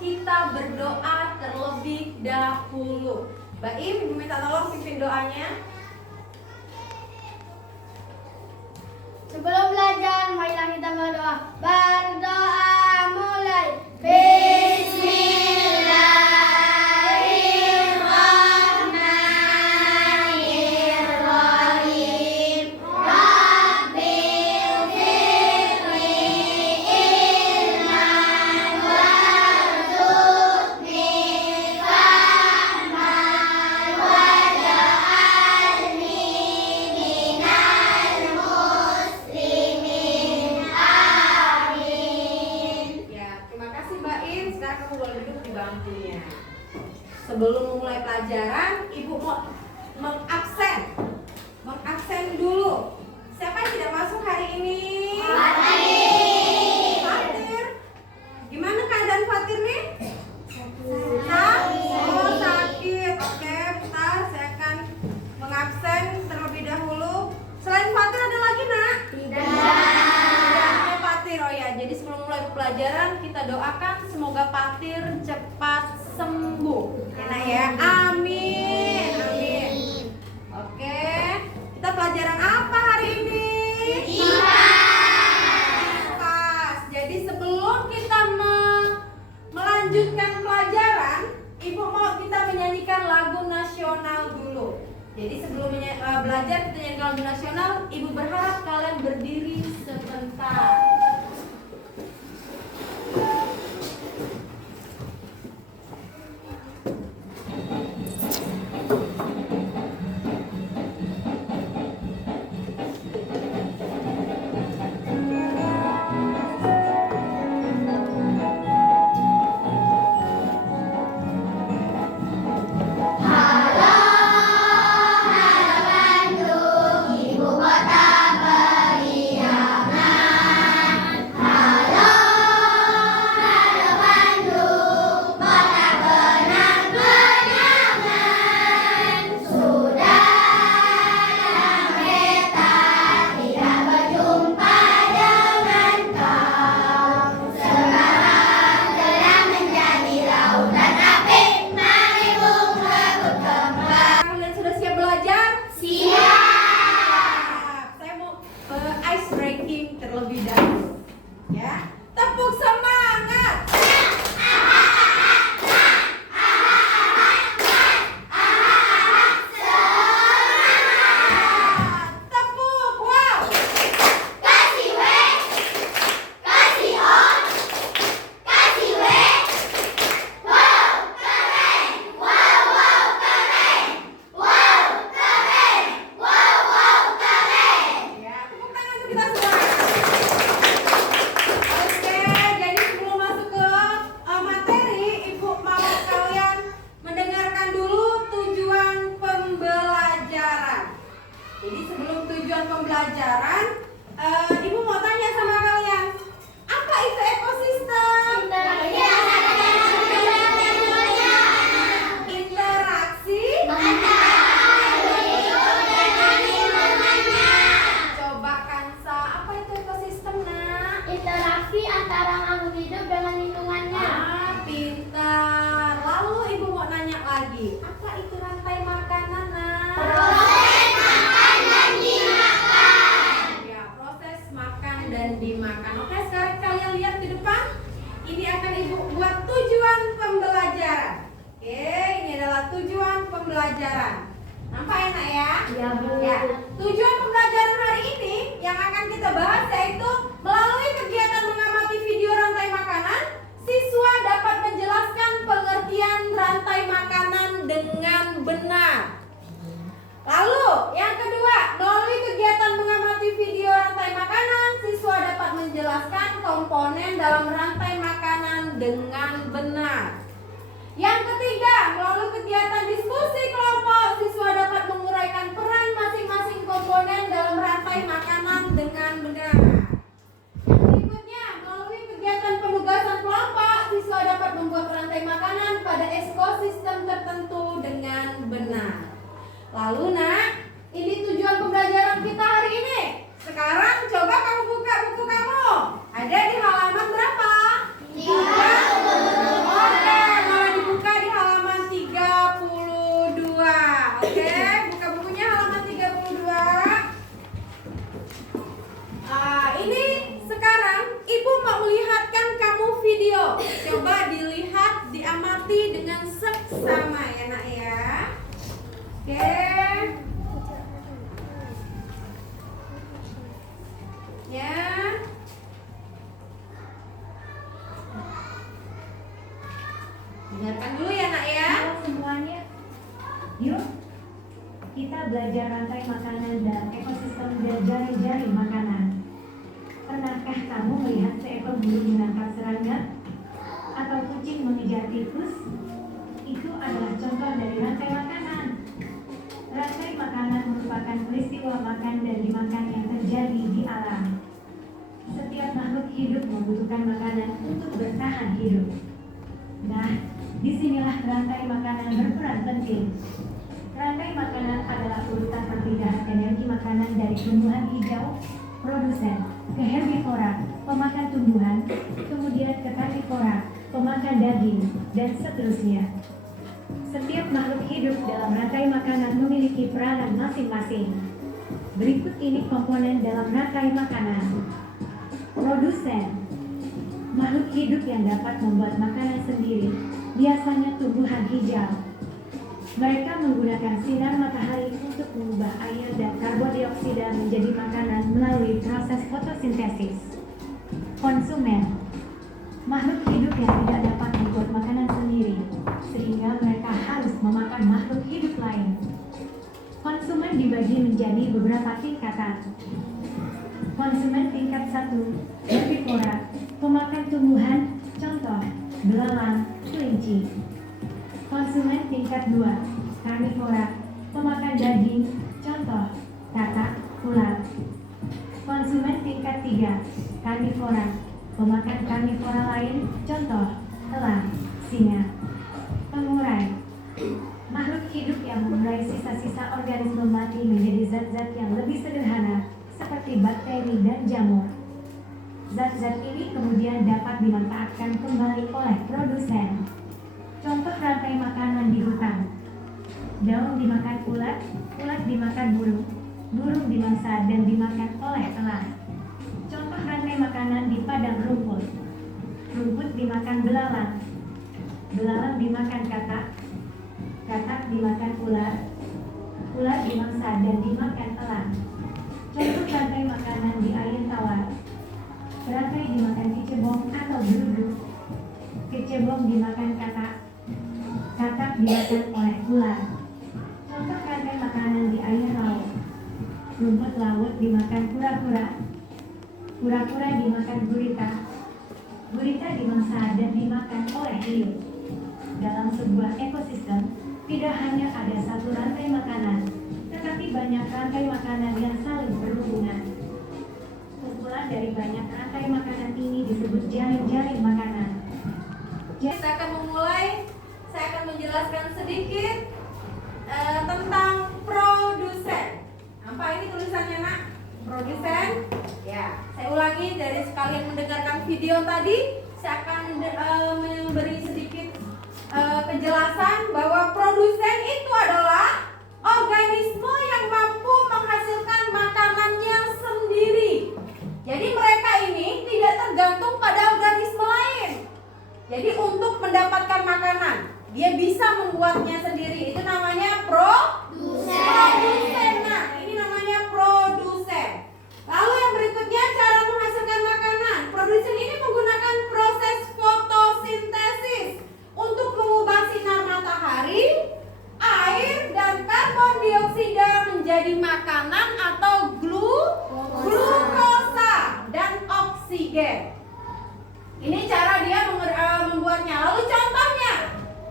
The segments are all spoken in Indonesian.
kita berdoa terlebih dahulu. Mbak Im, Ibu minta tolong pimpin doanya. Sebelum belajar, marilah kita berdoa. Berdoa mulai. Bismillahirrahmanirrahim. Rabbil firli ilman warzuqni fahman waj'alni minal muslimin. Amin. Ya, terima kasih Mbak Im. Sekarang kamu boleh duduk di bangkunya. Sebelum memulai pelajaran, Ibu mau mengabsen dulu. Siapa yang tidak masuk hari ini? Fatir. Gimana keadaan Fatir nih? Oh, sakit. Oke, bentar saya akan mengabsen terlebih dahulu. Selain Fatir ada lagi, Nak? Tidak ada Fatir. Oh ya, jadi sebelum mulai pelajaran kita doakan semoga Fatir cepat sembuh. Enak ya? Amin. Amin. Oke, kita pelajaran apa hari ini? Pas. Jadi sebelum kita melanjutkan pelajaran, Ibu mau kita menyanyikan lagu nasional dulu. Jadi sebelum belajar kita nyanyikan lagu nasional, Ibu berharap kalian berdiri sebentar. Ibu kota periangan. Halo, halo Bandung, kota kenang-kenangan. Sudah lama kita tidak berjumpa dengan kau. Sekarang telah menjadi lautan api, mari bunga berkembang. Kalian sudah siap belajar? Siap. Saya mau ice breaking terlebih dahulu. Ya, tepuk semangat. Tepuk, wow. Kasih W, kasih O, kasih W. Wow, keren. Wow, wow, keren. Wow, keren. Wow, wow, keren. Ya, tepuk tangan untuk kita semua. Oke, jadi sebelum masuk ke materi, Ibu mau kalian mendengarkan dulu tujuan pembelajaran. Jadi sebelum tujuan pembelajaran, Ibu mau tanya sama kalian, apa itu ekosistem? Interaksi. Coba Kansa, apa itu ekosistem, Nak? Interaksi antara makhluk hidup dengan lingkungannya. Pintar. Lalu Ibu mau nanya lagi, apa itu rantai makanan, Nak? Proses makan dan dimakan. Ya, proses makan dan dimakan. Oke, sekarang kalian lihat di depan. Ini akan Ibu buat tujuan pembelajaran. Oke, ini adalah tujuan pembelajaran. Nampak ya, Nak ya? Iya, Bu. Ya, tujuan pembelajaran hari ini yang akan kita bahas yaitu melalui kegiatan mengamati video rantai makanan, siswa dapat menjelaskan pengertian rantai makanan dengan benar. Lalu, yang kedua, melalui kegiatan mengamati video rantai makanan, siswa dapat menjelaskan komponen dalam rantai makanan dengan benar. Yang ketiga, melalui kegiatan diskusi kelompok, siswa dapat menguraikan peran masing-masing komponen dalam rantai makanan dengan benar. Yang berikutnya, melalui kegiatan penugasan kelompok, siswa dapat membuat rantai makanan pada ekosistem tertentu dengan benar. Lalu, Nak, ini tujuan pembelajaran kita hari ini. Sekarang coba kamu buka buku kamu. Ada di halaman berapa? 30. coba dilihat, diamati dengan seksama ya nak ya. Oke. Ya. Dengarkan dulu ya nak ya. Halo semuanya, yuk kita belajar rantai makanan dan ekosistem jaring-jaring makanan. Pernahkah kamu melihat seekor burung menangkap serangga? Atau kucing mengejar tikus? Itu adalah contoh dari rantai makanan. Rantai makanan merupakan peristiwa makan dan dimakan yang terjadi di alam. Setiap makhluk hidup membutuhkan makanan untuk bertahan hidup. Nah, disinilah rantai makanan berperan penting. Rantai makanan adalah urutan perpindahan energi makanan dari tumbuhan hijau, produsen, ke herbivora, pemakan tumbuhan, kemudian ke karnivora, pemakan daging, dan seterusnya. Setiap makhluk hidup dalam rantai makanan memiliki peranan masing-masing. Berikut ini komponen dalam rantai makanan. Produsen, makhluk hidup yang dapat membuat makanan sendiri, biasanya tumbuhan hijau. Mereka menggunakan sinar matahari untuk mengubah air dan karbon dioksida menjadi makanan melalui proses fotosintesis. Konsumen, makhluk hidup yang tidak dapat membuat makanan sendiri, sehingga mereka harus memakan makhluk hidup lain. Konsumen dibagi menjadi beberapa tingkatan. Konsumen tingkat 1, herbivora, pemakan tumbuhan, contoh, belalang, kelinci. Konsumen tingkat 2, karnivora, pemakan daging, contoh, katak, ular. Konsumen tingkat 3, karnivora, pemakan karnivora lain, contoh, elang, singa. Pengurai, makhluk hidup yang mengurai sisa-sisa organisme mati menjadi zat-zat yang lebih sederhana, seperti bakteri dan jamur. Zat-zat ini kemudian dapat dimanfaatkan kembali oleh produsen. Contoh rantai makanan di hutan. Daun dimakan ulat, ulat dimakan burung, burung dimangsa dan dimakan oleh elang. Contoh rantai makanan di padang rumput. Rumput dimakan belalang, belalang dimakan katak, katak dimakan ular, ular dimangsa dan dimakan elang. Contoh rantai makanan di air tawar. Rantai dimakan kecebong atau beruduk, kecebong dimakan katak, katak dimakan oleh ular. Contoh rantai makanan di air laut. Rumput laut dimakan kura-kura, kura-kura dimakan gurita, gurita dimangsa dan dimakan oleh hiu. Dalam sebuah ekosistem, tidak hanya ada satu rantai makanan, tetapi banyak rantai makanan yang saling berhubungan. Kumpulan dari banyak rantai makanan ini disebut jaring-jaring makanan. Kita akan memulai. Saya akan menjelaskan sedikit tentang produsen. Apa ini tulisannya nak? Produsen. Ya, saya ulangi dari sekalian mendengarkan video tadi. Saya akan memberi sedikit penjelasan bahwa produsen itu adalah organisme yang mampu menghasilkan makanannya sendiri. Jadi mereka ini tidak tergantung pada organisme lain. Jadi untuk mendapatkan makanan, dia bisa membuatnya sendiri. Itu namanya produsen. Nah, ini namanya produsen. Lalu yang berikutnya cara menghasilkan makanan. Produsen ini menggunakan proses fotosintesis untuk mengubah sinar matahari, air, dan karbon dioksida menjadi makanan atau glukosa dan oksigen. Ini cara dia membuatnya. Lalu contohnya.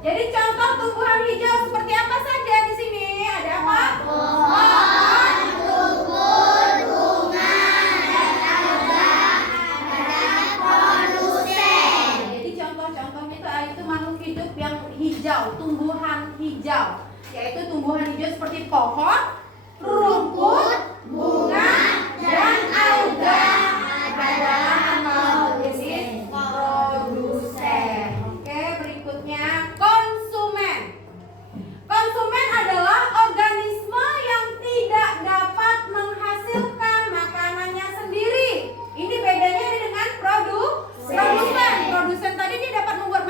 Jadi contoh tumbuhan hijau seperti apa saja di sini? Ada apa? Pohon, rumput, bunga, dan ada produsen. Jadi contoh-contohnya itu makhluk hidup yang hijau, tumbuhan hijau. Yaitu tumbuhan hijau seperti pohon, rumput, bunga, dan alga adalah jenis produsen. Oke, berikutnya konsumen. Konsumen adalah organisme yang tidak dapat menghasilkan makanannya sendiri. Ini bedanya dengan produsen. Produsen tadi dia dapat membuat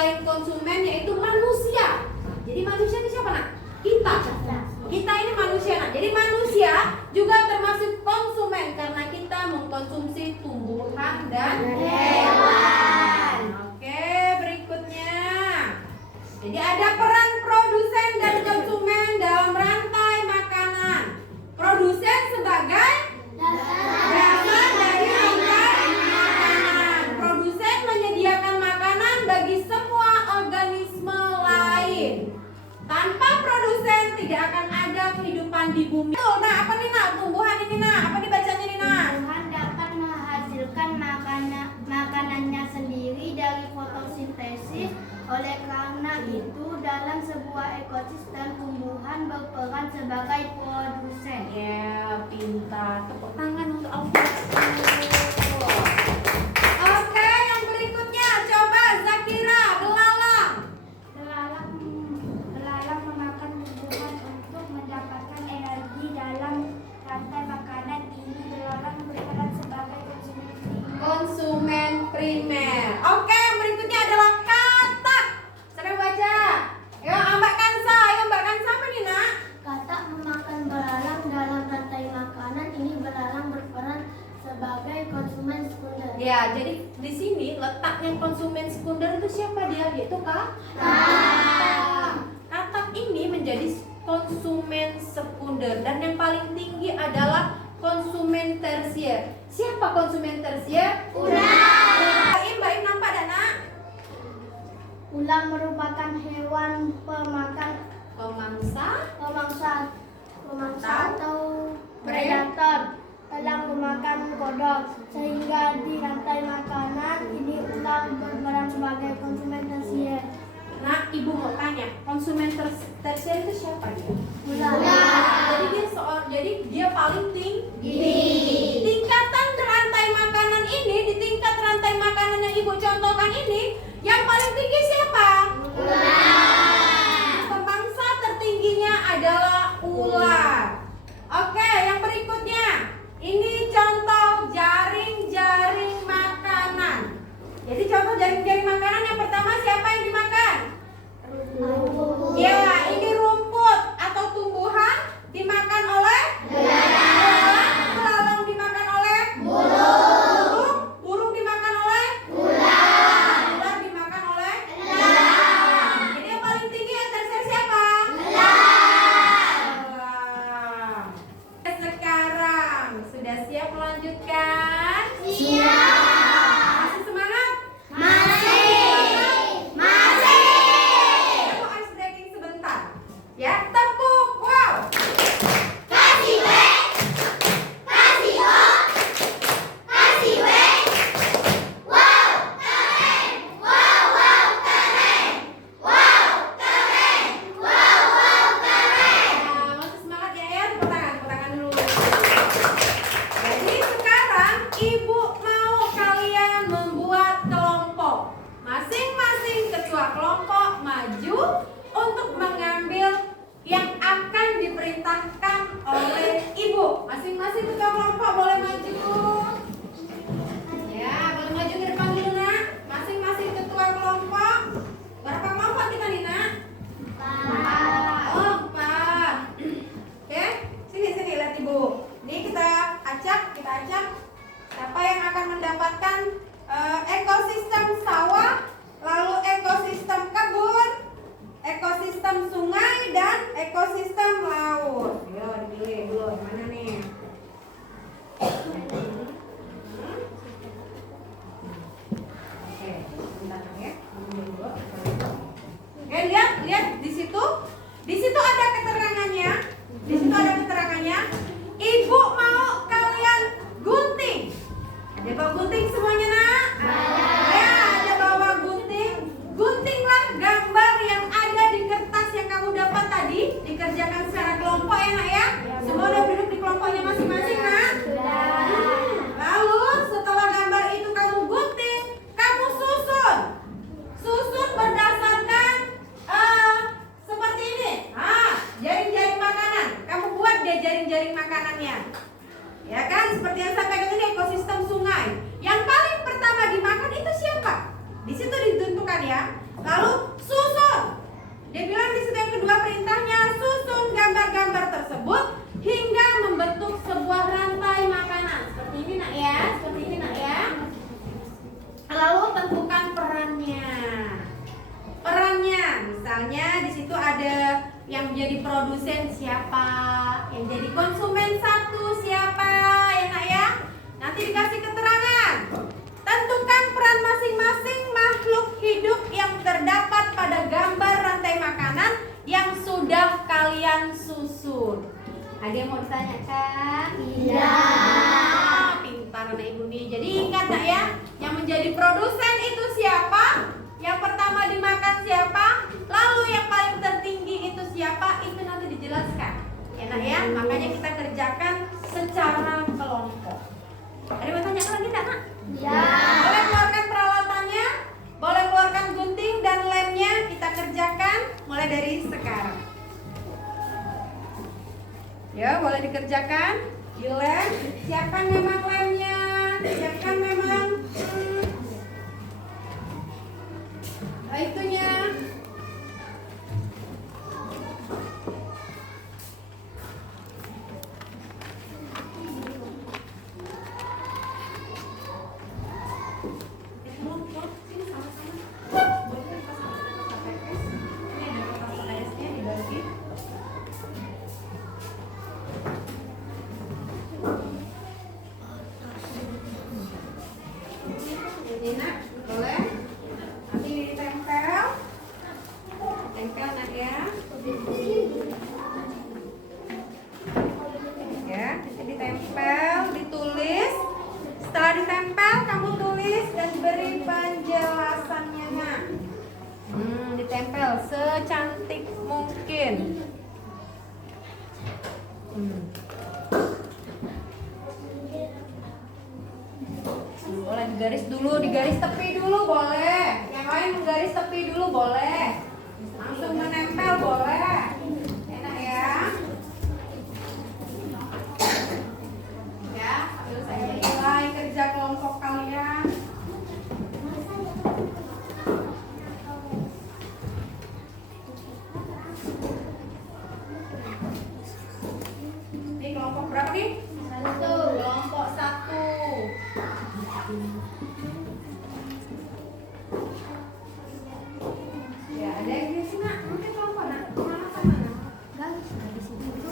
selain konsumen yaitu manusia. Jadi manusia itu siapa nak? Kita. Kita ini manusia nak. Jadi manusia juga termasuk konsumen karena kita mengkonsumsi tumbuhan dan hewan. Oke, berikutnya. Jadi ada peran produsen dan konsumen dalam rantai makanan. Produsen sebagai dasar dari rantai makanan. Produsen menyediakan makanan bagi semua organisme lain. Tanpa produsen tidak akan ada kehidupan di bumi. Tuh, nah apa nih nak? Tumbuhan ini nak? Apa dibacanya nih nak? Tumbuhan dapat menghasilkan makanannya sendiri dari fotosintesis. Oleh karena itu, dalam sebuah ekosistem tumbuhan berperan sebagai produsen. Ya, pintar. Tepuk tangan untuk Alfredo. Oke, yang berikutnya coba Zakira, belalang. Belalang memakan tumbuhan untuk mendapatkan energi dalam rantai makanan. Ini belalang berperan sebagai Konsumen primer. Oke, yang berikutnya adalah katak. Siapa yang baca? Ayo Mbak Kansa, apa nih nak? Katak memakan belalang dalam rantai makanan. Ini belalang berperan sebagai konsumen sekunder. Ya, jadi di sini letaknya konsumen sekunder itu siapa dia? Yaitu katak. Katak ini menjadi konsumen sekunder dan yang paling tinggi adalah konsumen tersier. Siapa konsumen tersier? Ular. Mbak Im nampak tak nak? Ular merupakan hewan pemakan Pemangsa. atau predator. Elang memakan kodok, sehingga di rantai makanan ini ular berperan sebagai konsumen tersier. Nah, ibu mau tanya, konsumen tersier itu siapa dia? Ular. Jadi dia paling tinggi. Tingkatan rantai makanan ini, di tingkat rantai makanan yang ibu contohkan ini, yang paling tinggi siapa? Ular. Pemangsa tertingginya adalah ular. Oke, yang berikutnya. Ini contoh jaring-jaring makanan. Jadi contoh jaring-jaring makanan yang pertama siapa yang Misalnya di situ ada yang menjadi produsen siapa, yang jadi konsumen satu siapa, ya nak ya. Nanti dikasih keterangan. Tentukan peran masing-masing makhluk hidup yang terdapat pada gambar rantai makanan yang sudah kalian susun. Ada yang mau ditanyakan? Iya. Pintar anak ibu nih. Jadi ingat nak ya, yang menjadi produsen itu siapa? Yang pertama dimakan siapa? Lalu yang paling tertinggi itu siapa? Itu nanti dijelaskan. Ya nak ya, makanya kita kerjakan secara kelompok. Ada yang mau tanya lagi enggak, Nak? Iya. Boleh keluarkan peralatannya, boleh keluarkan gunting dan lemnya, kita kerjakan mulai dari sekarang. Ya, boleh dikerjakan. Dilem, siapkan memang lemnya, siapkan memang itunya. Ini nak, boleh? Nanti ditempel. Tempel nak ya. Ya, nanti ditempel, ditulis. Setelah ditempel, kamu tulis dan beri penjelasannya nak. Ditempel secantik mungkin. Boleh digaris dulu, digaris tepi dulu boleh. Yang lain menggaris tepi dulu boleh. Langsung menempel boleh. Enak ya. Ya, sambil saya mulai kerja kelompok kalian. Ini kelompok berapa nih? Satu. Kelompok 1. Ya, ada yang di sini, Nak. Nanti kelompok, Nak. Mana sama, Nak? Bagus. Di situ.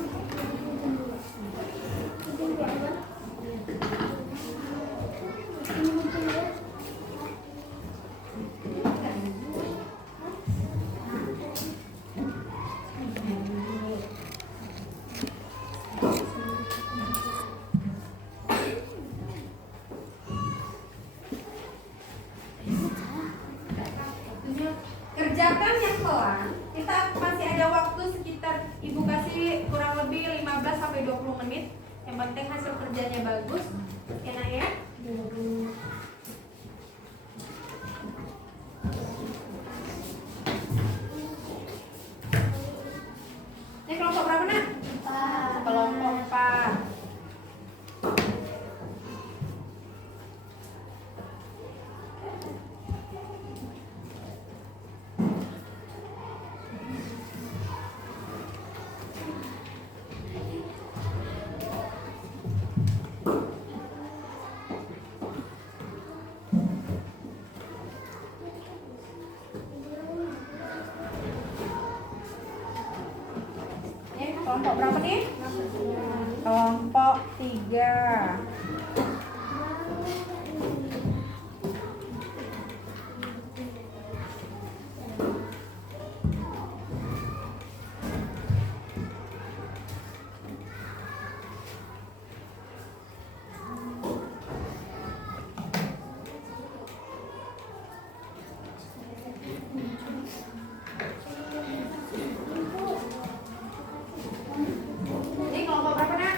Kerjakan yang pelan. Kita masih ada waktu sekitar Ibu kasih kurang lebih 15 sampai 20 menit. Yang penting hasil kerjanya bagus. Enak ya? Ini kelompok berapa, Nak? Kelompok 4. Kelompok berapa nih? Kelompok 3. Ini kelompok berapa, Nak?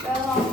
Kelompok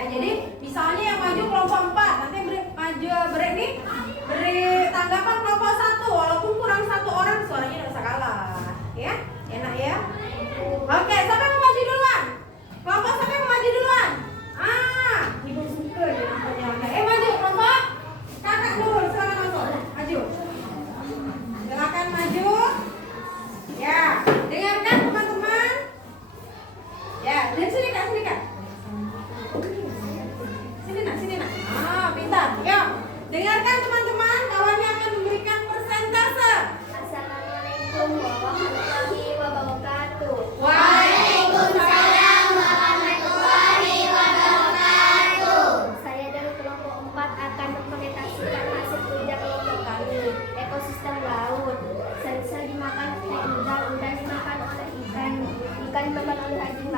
Ya, jadi misalnya yang maju kelompok 4, nanti beri nih, beri tanggapan kelompok 1, walaupun kurang 1 orang suaranya nggak usah kalah, ya, enak ya. Oke, siapa yang mau maju duluan? Kelompok siapa yang mau maju duluan? Ibu suka ya namanya. Oke, maju kelompok. Kakak Nurul, silakan masuk. Maju. Silakan maju. Ya, dengarkan teman-teman. Ya, dari sini Kak, sini Kak. Sini nak. Pintar. Yuk, dengarkan teman-teman. Kawannya akan memberikan persentase. Assalamualaikum warahmatullahi wabarakatuh. Waalaikumsalam warahmatullahi wabarakatuh. Saya dari kelompok 4 akan mempresentasikan hasil kerja kelompok kami, ekosistem laut. Sel-sel dimakan oleh udang dimakan oleh ikan dimakan oleh anjing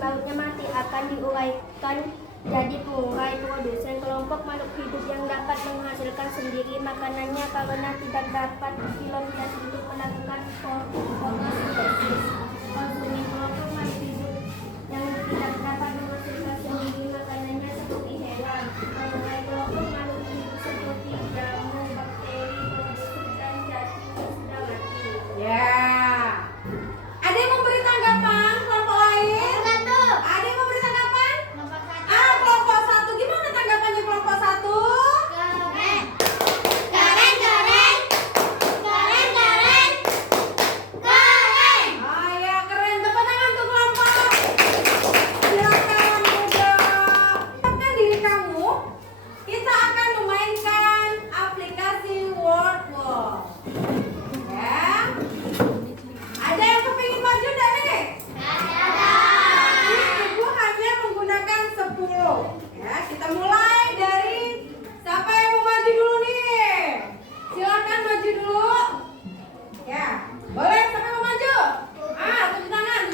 lautnya mati akan diuraikan jadi pengurai produsen kelompok makhluk hidup yang dapat menghasilkan sendiri makanannya karena tidak dapat filosofis untuk melakukan fotosintesis. Konsumsi kelompok makhluk hidup yang tidak dapat menghasilkan sendiri makanannya seperti hewan. Pengurai kelompok makhluk hidup seperti jamur, bakteri, produsen dan cacing sudah mati. Ya. Ada yang memberi tanggapan kelompok lain? Ada yang memberi tanggapan? Kelompok 1. Gimana tanggapannya kelompok 1? Oh ya, keren. Tepuk tangan untuk kelompok. Silakan muda. Siapkan diri kamu. Kita akan memainkan aplikasi Wordwall. Ya. Ada yang kepingin maju enggak nih? Ibu hanya menggunakan 10. Ya, kita mulai dari siapa yang mau maju dulu nih? Silakan maju dulu. Ya, boleh siapa yang mau maju? Tunjuk tangan.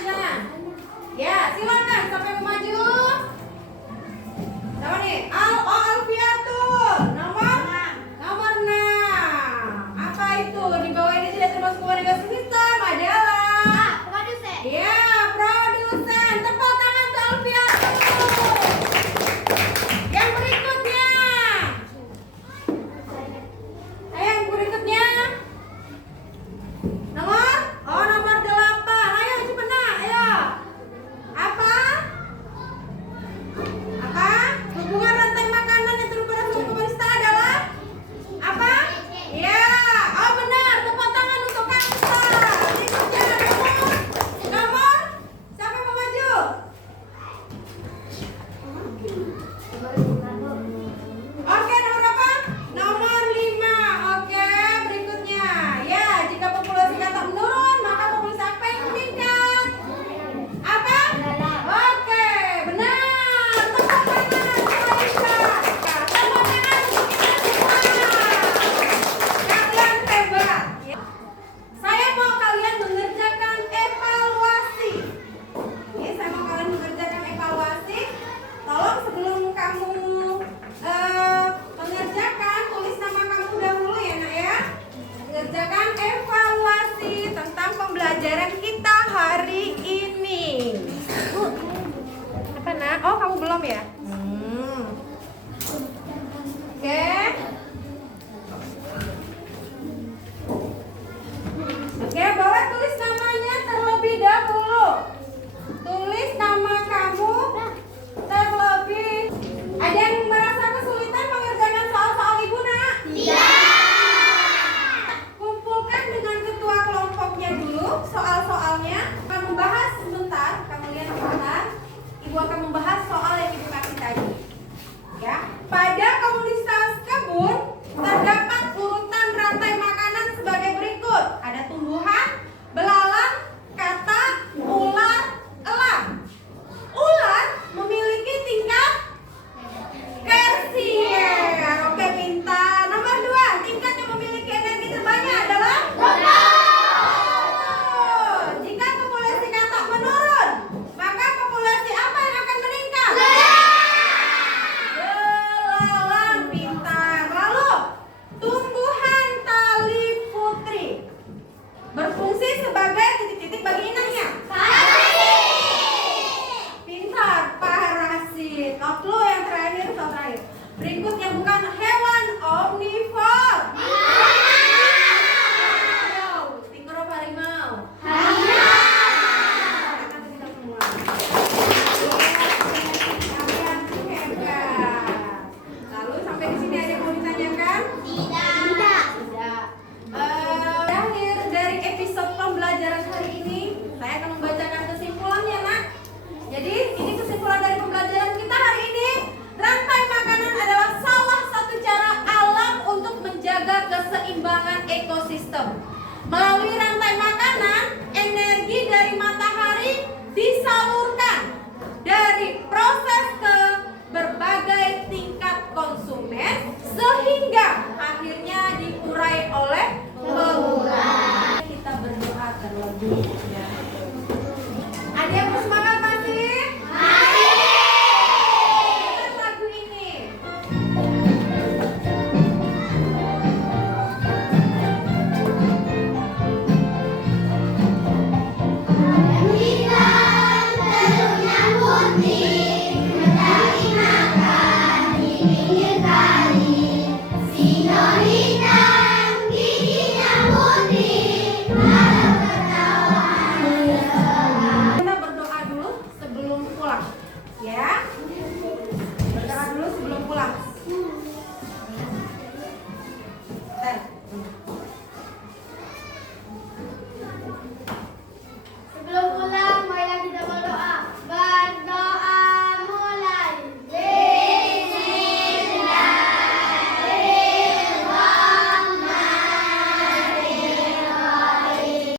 Ya, silakan siapa yang mau maju? Siapa nih? Alfiatul. Nomor 6. Apa itu? Di bawah ini tidak termasuk komunikasi sistem adalah ya, produsen. Tepuk tangan untuk Alfiatul. Yang berikutnya. Yang berikutnya. Nomor 8. Ayo cepat nak, ayo. Apa? Hubungan rantai makanan yang terhubung pada suatu komunitas adalah apa? Ya, benar. Tepuk tangan untuk Kansa. Berikutnya nomor siapa yang mau maju? Oke, nomor apa? Nomor 5. Oke, berikutnya. Ya, jika populasi kata menurun, maka populasi apa yang meningkat? Apa? Oke, benar. Tepuk tangan untuk Aisyah. Tepuk tangan untuk kita semua. Kalian hebat. Ya. Saya mau kalian mengerjakan evaluasi. Saya mau kalian mengerjakan evaluasi. Tolong sebelum kamu mengerjakan, tulis nama kamu dahulu ya nak ya. Mengerjakan evaluasi tentang pembelajaran kita hari ini. Apa nak? Oh, kamu belum ya? Oke. Oke, boleh tulis namanya terlebih dahulu. Tulis nama kamu terlebih. Ada yang merasa kesulitan mengerjakan soal-soal ibu nak? Kumpulkan dengan ketua kelompoknya dulu soal-soalnya. Kamu bahas sebentar, kamu lihat sebentar. Ibu akan membahas soal yang ibu kasih tadi. Ya, pada komunitas kebun terdapat urutan rantai makanan sebagai berikut. Ada tumbuhan, belalang, katak, ular, elang. Ular memiliki tingkat tersier. Oke, pintar. Nomor 2, tingkat yang memiliki energi terbanyak adalah jika populasi katak menurun, maka populasi apa yang akan meningkat? Belalang, pintar. Lalu, tumbuhan tali putri berfungsi sebagai titik-titik bagi inangnya. Pintar, parasit. Waktu Melalui